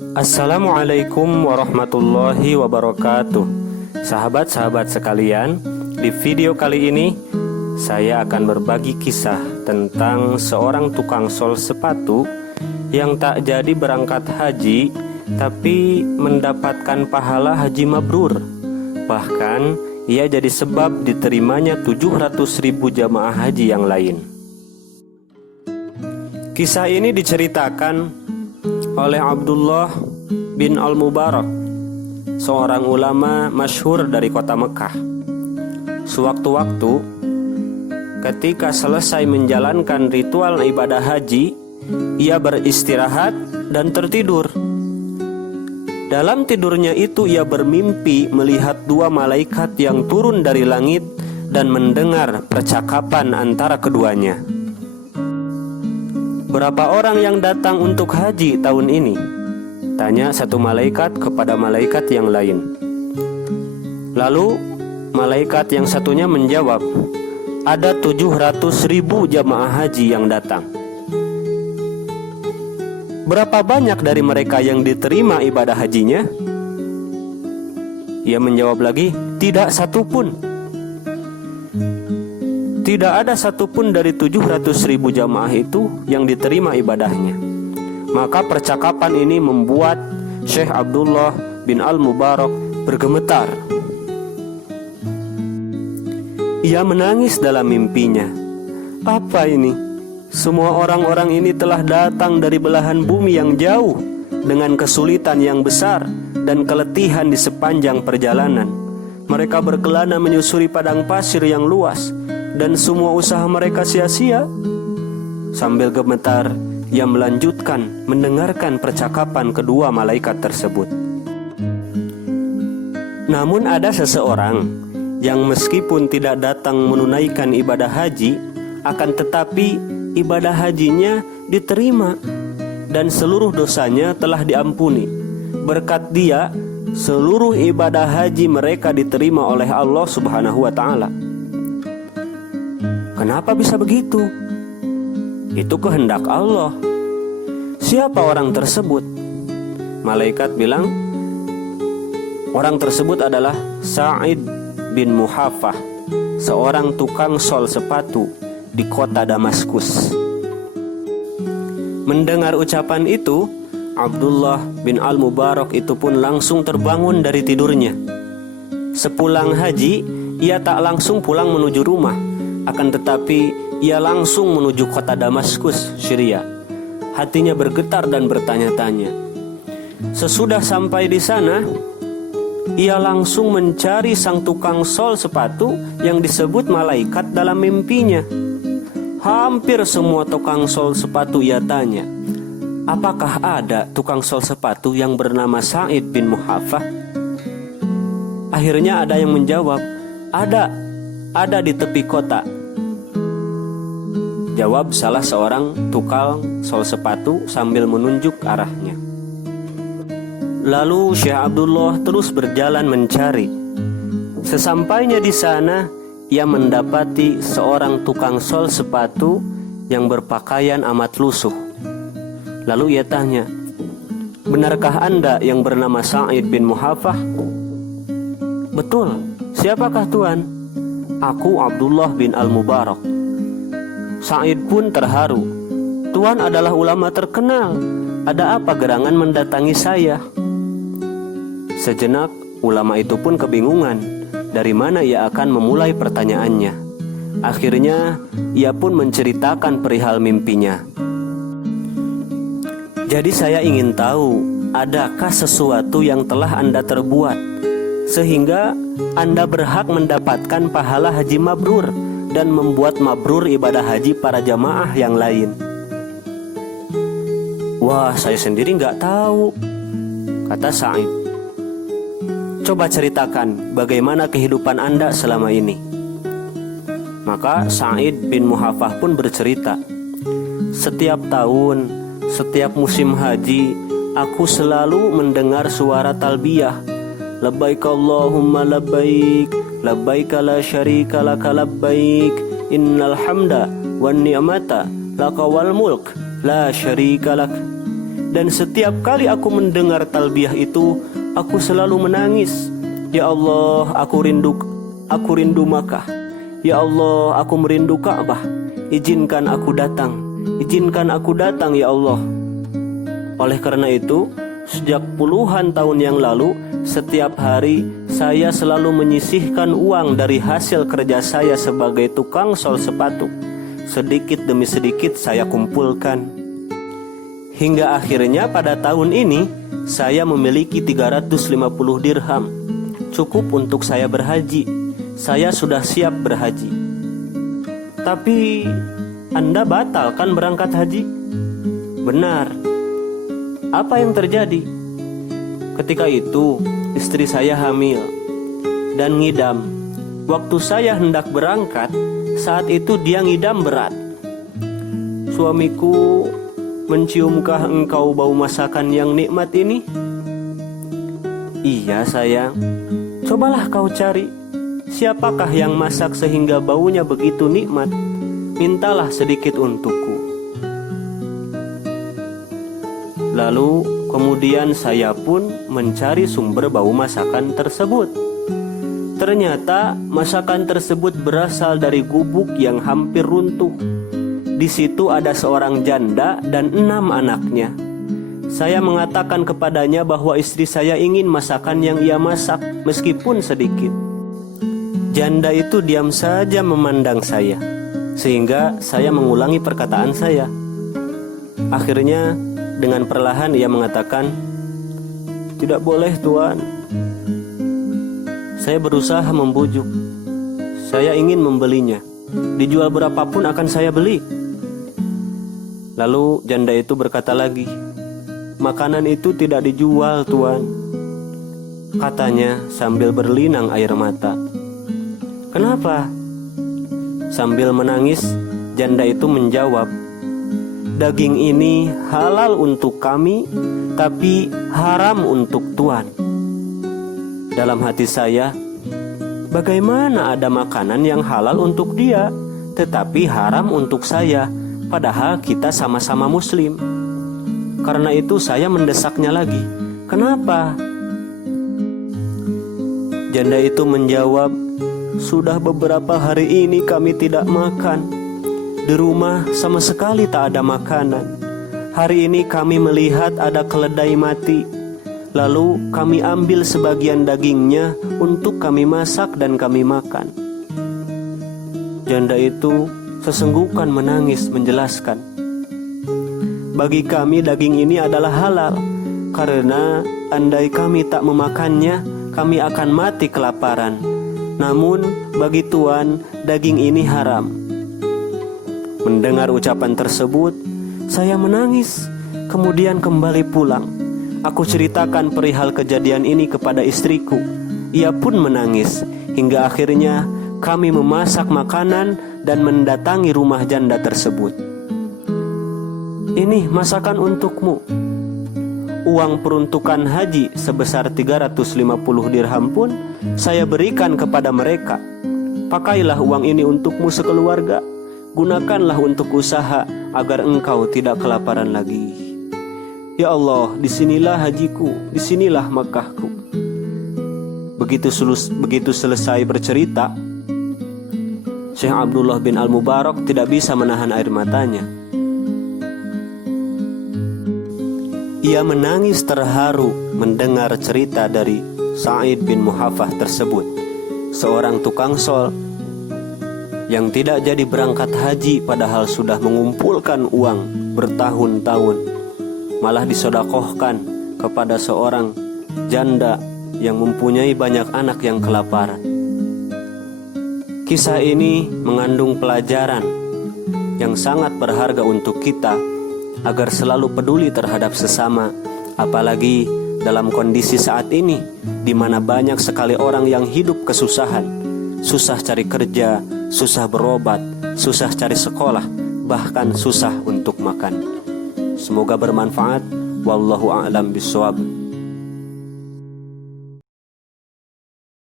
Assalamualaikum warahmatullahi wabarakatuh. Sahabat-sahabat sekalian, di video kali ini saya akan berbagi kisah tentang seorang tukang sol sepatu yang tak jadi berangkat haji tapi mendapatkan pahala haji mabrur. Bahkan ia jadi sebab diterimanya 700.000 jamaah haji yang lain. Kisah ini diceritakan oleh Abdullah bin Al-Mubarak, seorang ulama masyhur dari kota Mekah. Sewaktu-waktu ketika selesai menjalankan ritual ibadah haji, ia beristirahat dan tertidur. Dalam tidurnya itu ia bermimpi melihat dua malaikat yang turun dari langit dan mendengar percakapan antara keduanya. "Berapa orang yang datang untuk haji tahun ini?" tanya satu malaikat kepada malaikat yang lain. Lalu malaikat yang satunya menjawab, "Ada 700.000 jamaah haji yang datang." "Berapa banyak dari mereka yang diterima ibadah hajinya?" Ia menjawab lagi, "Tidak satupun." Tidak ada satupun dari 700.000 jamaah itu yang diterima ibadahnya. Maka percakapan ini membuat Syekh Abdullah bin Al-Mubarak bergemetar. Ia menangis dalam mimpinya. Apa ini? Semua orang-orang ini telah datang dari belahan bumi yang jauh dengan kesulitan yang besar dan keletihan di sepanjang perjalanan. Mereka berkelana menyusuri padang pasir yang luas, dan semua usaha mereka sia-sia. Sambil gemetar, ia melanjutkan mendengarkan percakapan kedua malaikat tersebut. Namun ada seseorang yang meskipun tidak datang menunaikan ibadah haji, akan tetapi ibadah hajinya diterima dan seluruh dosanya telah diampuni. Berkat dia, seluruh ibadah haji mereka diterima oleh Allah Subhanahu wa ta'ala. Kenapa bisa begitu? Itu kehendak Allah. Siapa orang tersebut? Malaikat bilang, orang tersebut adalah Sa'id bin Muhafah, seorang tukang sol sepatu di kota Damaskus. Mendengar ucapan itu, Abdullah bin Al-Mubarak itu pun langsung terbangun dari tidurnya. Sepulang haji, ia tak langsung pulang menuju rumah, akan tetapi ia langsung menuju kota Damaskus, Syria. Hatinya bergetar dan bertanya-tanya. Sesudah sampai di sana, ia langsung mencari sang tukang sol sepatu yang disebut malaikat dalam mimpinya. Hampir semua tukang sol sepatu ia tanya, apakah ada tukang sol sepatu yang bernama Sa'id bin Muhafah? Akhirnya ada yang menjawab, ada di tepi kota. Jawab salah seorang tukang sol sepatu sambil menunjuk arahnya. Lalu Syekh Abdullah terus berjalan mencari. Sesampainya di sana, ia mendapati seorang tukang sol sepatu yang berpakaian amat lusuh. Lalu ia tanya, "Benarkah Anda yang bernama Sa'id bin Muhafah?" "Betul. Siapakah Tuan?" "Aku Abdullah bin Al-Mubarak." Sa'id pun terharu. "Tuan adalah ulama terkenal. Ada apa gerangan mendatangi saya?" Sejenak ulama itu pun kebingungan dari mana ia akan memulai pertanyaannya. Akhirnya ia pun menceritakan perihal mimpinya. "Jadi saya ingin tahu, adakah sesuatu yang telah Anda terbuat sehingga Anda berhak mendapatkan pahala haji mabrur dan membuat mabrur ibadah haji para jamaah yang lain?" "Wah, saya sendiri nggak tahu," kata Sa'id. "Coba ceritakan bagaimana kehidupan Anda selama ini." Maka Sa'id bin Muhafah pun bercerita, "Setiap tahun, setiap musim haji, aku selalu mendengar suara talbiyah, labbaik Allahumma labbaik, labbaik la syarika laka labbaik, innal hamda wan ni'mata laka wal mulk la syarika lak." Dan setiap kali aku mendengar talbiyah itu, aku selalu menangis. Ya Allah, aku rindu Makkah. Ya Allah, aku merindu Ka'bah. Izinkan aku datang ya Allah. Oleh karena itu, sejak puluhan tahun yang lalu, setiap hari saya selalu menyisihkan uang dari hasil kerja saya sebagai tukang sol sepatu. Sedikit demi sedikit saya kumpulkan. Hingga akhirnya pada tahun ini saya memiliki 350 dirham. Cukup untuk saya berhaji. Saya sudah siap berhaji. Tapi Anda batal kan berangkat haji? Benar. Apa yang terjadi? Ketika itu istri saya hamil dan ngidam. Waktu saya hendak berangkat, saat itu dia ngidam berat. Suamiku, menciumkah engkau bau masakan yang nikmat ini? Iya sayang. Cobalah kau cari, siapakah yang masak sehingga baunya begitu nikmat? Mintalah sedikit untukku. Lalu kemudian saya pun mencari sumber bau masakan tersebut. Ternyata masakan tersebut berasal dari gubuk yang hampir runtuh. Di situ ada seorang janda dan 6 anaknya. Saya mengatakan kepadanya bahwa istri saya ingin masakan yang ia masak meskipun sedikit. Janda itu diam saja memandang saya, sehingga saya mengulangi perkataan saya. Akhirnya dengan perlahan ia mengatakan, "Tidak boleh Tuan." Saya berusaha membujuk. Saya ingin membelinya. Dijual berapapun akan saya beli. Lalu janda itu berkata lagi, "Makanan itu tidak dijual Tuan," katanya sambil berlinang air mata. "Kenapa?" Sambil menangis, janda itu menjawab, "Daging ini halal untuk kami, tapi haram untuk Tuan." Dalam hati saya, bagaimana ada makanan yang halal untuk dia, tetapi haram untuk saya, padahal kita sama-sama muslim. Karena itu saya mendesaknya lagi, "Kenapa?" Janda itu menjawab, "Sudah beberapa hari ini kami tidak makan. Di rumah sama sekali tak ada makanan. Hari ini kami melihat ada keledai mati. Lalu kami ambil sebagian dagingnya untuk kami masak dan kami makan." Janda itu sesenggukan menangis menjelaskan, "Bagi kami daging ini adalah halal, karena andai kami tak memakannya, kami akan mati kelaparan. Namun bagi Tuan, daging ini haram." Mendengar ucapan tersebut, saya menangis, kemudian kembali pulang. Aku ceritakan perihal kejadian ini kepada istriku. Ia pun menangis, hingga akhirnya kami memasak makanan dan mendatangi rumah janda tersebut. "Ini masakan untukmu." Uang peruntukan haji sebesar 350 dirham pun saya berikan kepada mereka. "Pakailah uang ini untukmu sekeluarga. Gunakanlah untuk usaha agar engkau tidak kelaparan lagi." Ya Allah, disinilah hajiku, disinilah Makkahku. Begitu selesai bercerita, Syekh Abdullah bin Al-Mubarak tidak bisa menahan air matanya. Ia menangis terharu mendengar cerita dari Sa'id bin Muhafah tersebut, seorang tukang sol yang tidak jadi berangkat haji padahal sudah mengumpulkan uang bertahun-tahun, malah disodakohkan kepada seorang janda yang mempunyai banyak anak yang kelaparan. Kisah ini mengandung pelajaran yang sangat berharga untuk kita agar selalu peduli terhadap sesama, apalagi dalam kondisi saat ini di mana banyak sekali orang yang hidup kesusahan, susah cari kerja, susah berobat, susah cari sekolah, bahkan susah untuk makan. Semoga bermanfaat. Wallahu a'lam bishawab.